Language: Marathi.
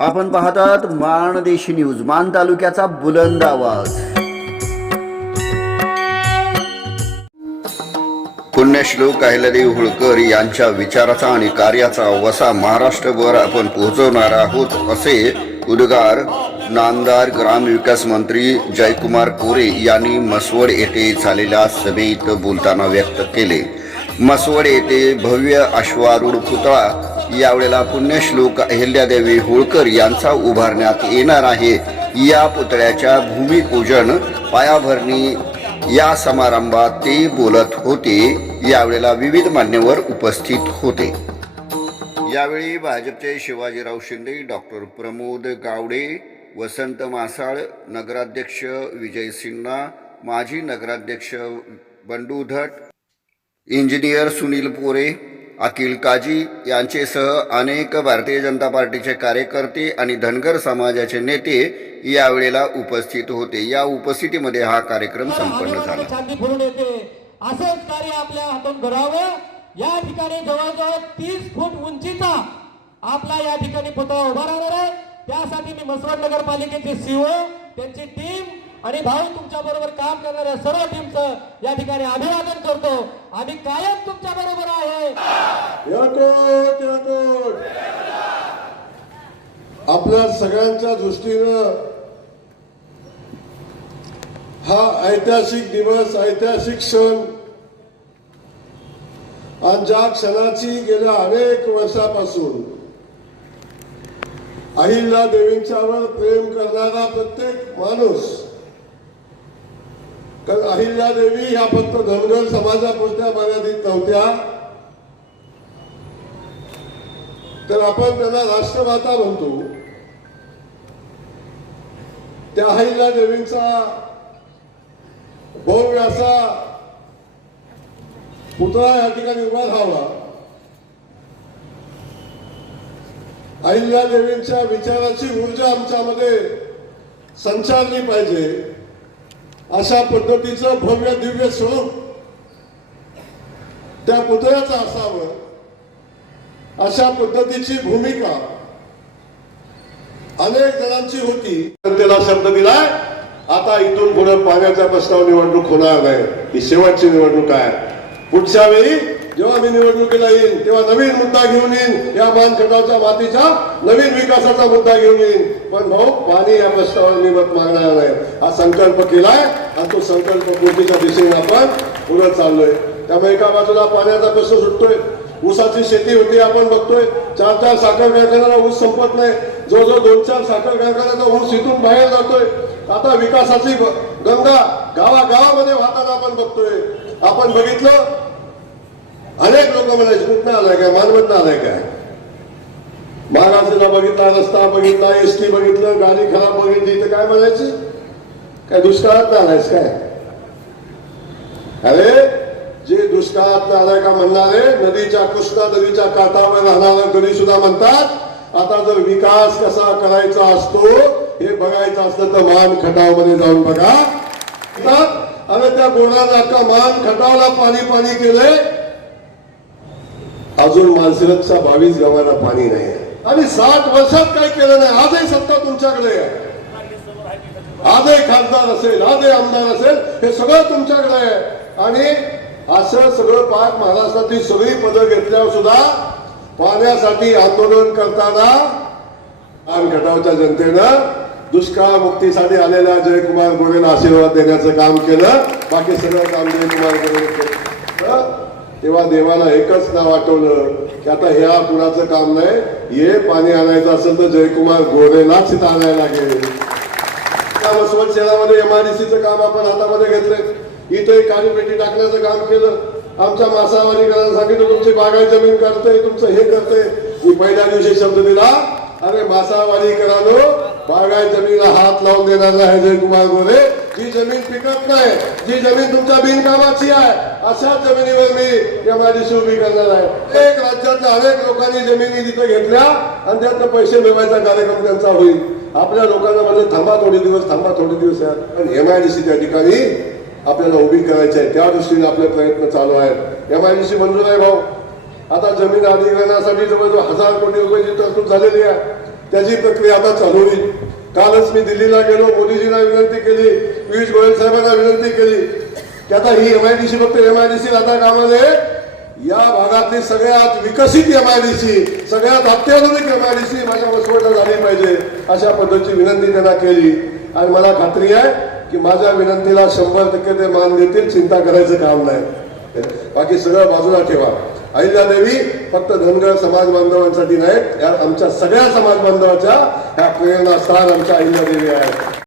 आपण पाहतात माणदेशी न्यूज मान तालुक्याचा बुलंद आवाज. पुण्यश्लोक अहिल्यादेवी होळकर यांच्या विचाराचा आणि कार्याचा वसा महाराष्ट्रभर आपण पोहोचवणार आहोत असे उद्गार नामदार ग्रामविकास मंत्री जयकुमार कोरे यांनी मसवड येथे झालेल्या सभेत बोलताना व्यक्त केले. मसवड येथे भव्य अश्वारूढ पुतळा यावेळेला पुण्यश्लोक अहिल्यादेवी होळकर यांचा उभारण्यात येणार आहे. या पुतळ्याच्या भूमिपूजन पायाभरणी या समारंभात ते बोलत होते. यावेळेला विविध मान्यवर उपस्थित होते. यावेळी भाजपचे शिवाजीराव शिंदे डॉक्टर प्रमोद गावडे वसंत मासाळ नगराध्यक्ष विजय सिन्हा माजी नगराध्यक्ष बंडू धट इंजिनियर सुनील पोरे अखिल काजी यांचेसह अनेक भारतीय जनता पार्टीचे कार्यकर्ते आणि धनगर समाजाचे नेते यावेळेला उपस्थित होते. या उपस्थितीमध्ये हा कार्यक्रम संपन्न झाला. असेच कार्य आपल्या हातून घडावं. या ठिकाणी जवळजवळ तीस फूट उंचीचा आपला या ठिकाणी पुतळा उभा राहणार आहे. त्यासाठी मी मसवड नगरपालिकेचे सीओ त्यांची टीम आणि भाऊ तुमच्या बरोबर काम करणाऱ्या सर्व टीमचं या ठिकाणी अभिवादन करतो. आम्ही कायम तुमच्या बरोबर आहे. आपल्या सगळ्यांच्या दृष्टीनं हा ऐतिहासिक दिवस ऐतिहासिक क्षण आणि ज्या क्षणाची गेल्या अनेक वर्षापासून अहिल्या देवींच्यावर प्रेम करणारा प्रत्येक माणूस कारण अहिल्या देवी ह्या फक्त धनगर समाजापुरत्या मर्यादित नव्हत्या. तर आपण त्यांना राष्ट्रमाता म्हणतो. त्या अहिल्या देवींचा भव्य असा पुतळा या ठिकाणी उभा राहावा. अहिल्या देवींच्या विचाराची ऊर्जा आमच्यामध्ये संचारली पाहिजे. अशा पद्धतीचं भव्य दिव्य स्वरूप त्या पुतळ्याचं असावं अशा पद्धतीची भूमिका अनेक जणांची होती. त्याला शब्द दिलाय आता इथून पुढे पाण्याच्या प्रस्ताव निवडणूक होणार नाही. ही शेवटची निवडणूक आहे. पुढच्या वेळी जेव्हा मी निवडणुकीला येईन तेव्हा नवीन मुद्दा घेऊन येईन. या मानखटाचा मातीचा नवीन विकासाचा मुद्दा घेऊन येईन. पण भाऊ पाणी या प्रश्नावर मी मत मागणार नाही. हा संकल्प केलाय आणि तो संकल्प पूर्तीच्या दिशेने आपण पुढे चाललोय. त्यामुळे एका बाजूला पाण्याचा प्रश्न सुटतोय. ऊसाची शेती होती आपण बघतोय. चार चार साखर कारखान्याला ऊस संपत नाही. जो जो दोन चार साखर कारखान्याचा ऊस इथून बाहेर जातोय. आता विकासाची गंगा गावागावामध्ये वाहताना आपण बघतोय. आपण बघितलं अनेक लोक म्हणायचे कुठं आलाय काय? मानवत आलाय काय? महाराष्ट्राला बघितला रस्ता बघितला एस टी बघितलं गाडी खराब बघितली तर काय म्हणायची? काय दुष्काळात आलायस काय? अरे जे दुष्काळात आलाय का म्हणणारे नदीच्या कृष्णा नदीच्या काठावर राहणार कधी सुद्धा म्हणतात आता जर विकास कसा करायचा असतो हे बघायचं असतं तर मान खटावमध्ये जाऊन बघा. अरे त्या गोडाचा मान खटावला पाणी पाणी केलंय अजून मानसिरतचा बावीस गावाला पाणी नाही. आणि साठ वर्षात काही केलं नाही? आजही सत्ता तुमच्याकडे आहे. आजही खासदार असेल आजही आमदार असेल हे सगळं तुमच्याकडे आहे. आणि असं सगळं पाक महाराष्ट्रातली सगळी पदं घेतल्यावर सुद्धा पाण्यासाठी आंदोलन करताना आन खटावच्या जनतेनं दुष्काळ मुक्तीसाठी आलेल्या जयकुमार गोरेला आशीर्वाद देण्याचं काम केलं. बाकी सगळं काम जयकुमार गोरे केलं. तेव्हा देवाला एकच नाव आठवलं की आता ह्या कुणाचं काम नाही हे पाणी आणायचं असेल तर जयकुमार गोरेनाच तिथं आणायला लागेल. त्या वसवत शहरामध्ये एमआरडीसीचं काम आपण हातामध्ये घेतलंय. इथे काळीपेटी टाकण्याचं काम केलं. आमच्या मासावारीकरांना सांगितलं तुमची बागाय जमीन करतंय तुमचं हे करतंय. मी पहिल्या दिवशी शब्द दिला अरे मासावारी करालो बागाय जमीनला हात लावून देणार नाही जयकुमार गोरे. जी जमीन पिकत नाही. जी जमीन तुमच्या बिनकामाची आहे. अशा जमिनीवर मी एमआयडीसी उभी करणार आहे. एक राज्यातल्या अनेक लोकांनी जमिनी तिथे घेतल्या आणि त्यातनं पैसे मिळवायचा कार्यक्रम त्यांचा होईल. आपल्या लोकांना म्हणजे थांबा थोडे दिवस थांबा थोडे दिवस आहे पण सी त्या ठिकाणी आपल्याला उभी करायची आहे. त्या दृष्टीने आपले प्रयत्न चालू आहेत. एम आय डी सी मंजूर आहे भाऊ. आता जमीन अधिग्रहणासाठी जवळजवळ हजार कोटी रुपयाची तरतूद झालेली आहे. त्याची प्रक्रिया आता चालू होईल. कालच मी दिल्लीला गेलो मोदीजींना विनंती केली. पियुष गोयल साहेबांना विनंती केली की आता ही एमआयडीसी फक्त एमआयडीसी आता कामाने या भागातली सगळ्यात विकसित एमआयडीसी सगळ्यात अत्याधुनिक एमआयडीसी माझ्या वसवटला झाली पाहिजे अशा पद्धतीची विनंती त्यांना केली. आणि मला खात्री आहे की माझ्या विनंतीला शंभर टक्के ते मान देतील चिंता करायचं काम नाही. बाकी सगळं बाजूला ठेवा. अहिल्यादेवी फक्त धनगर समाज बांधवांसाठी नाही या आमच्या सगळ्या समाज बांधवाच्या ह्या प्रेरणास्थान आमच्या आमच्या अहिल्यादेवी आहे